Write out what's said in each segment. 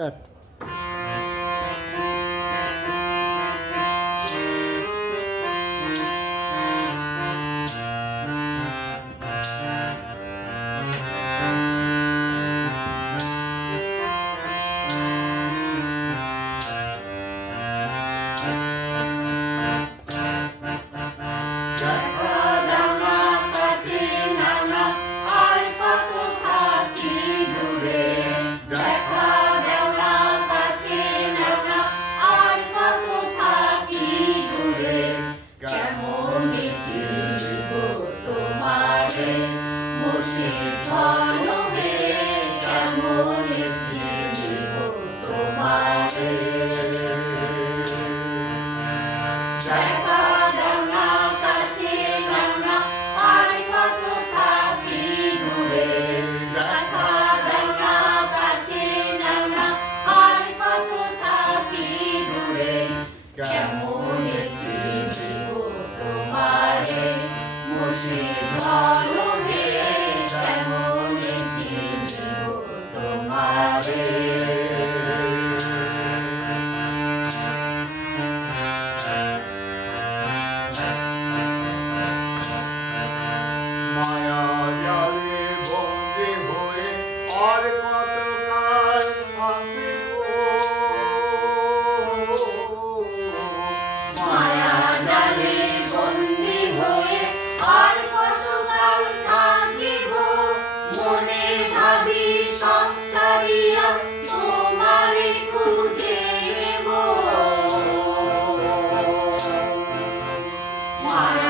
Start করে মুশি ধরবে তেমন চিনিব তোমারে আর কত কাল থাকবে ও 아.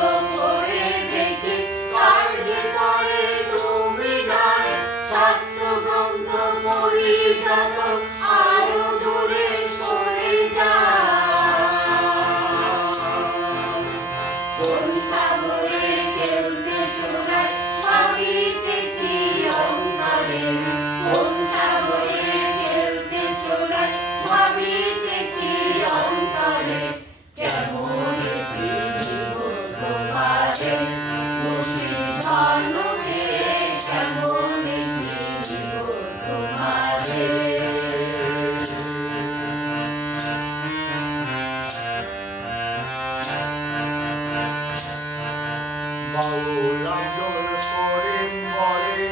বাউলাম জল করে বলে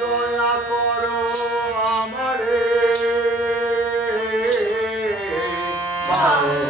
দয়া করো আমারে বাউল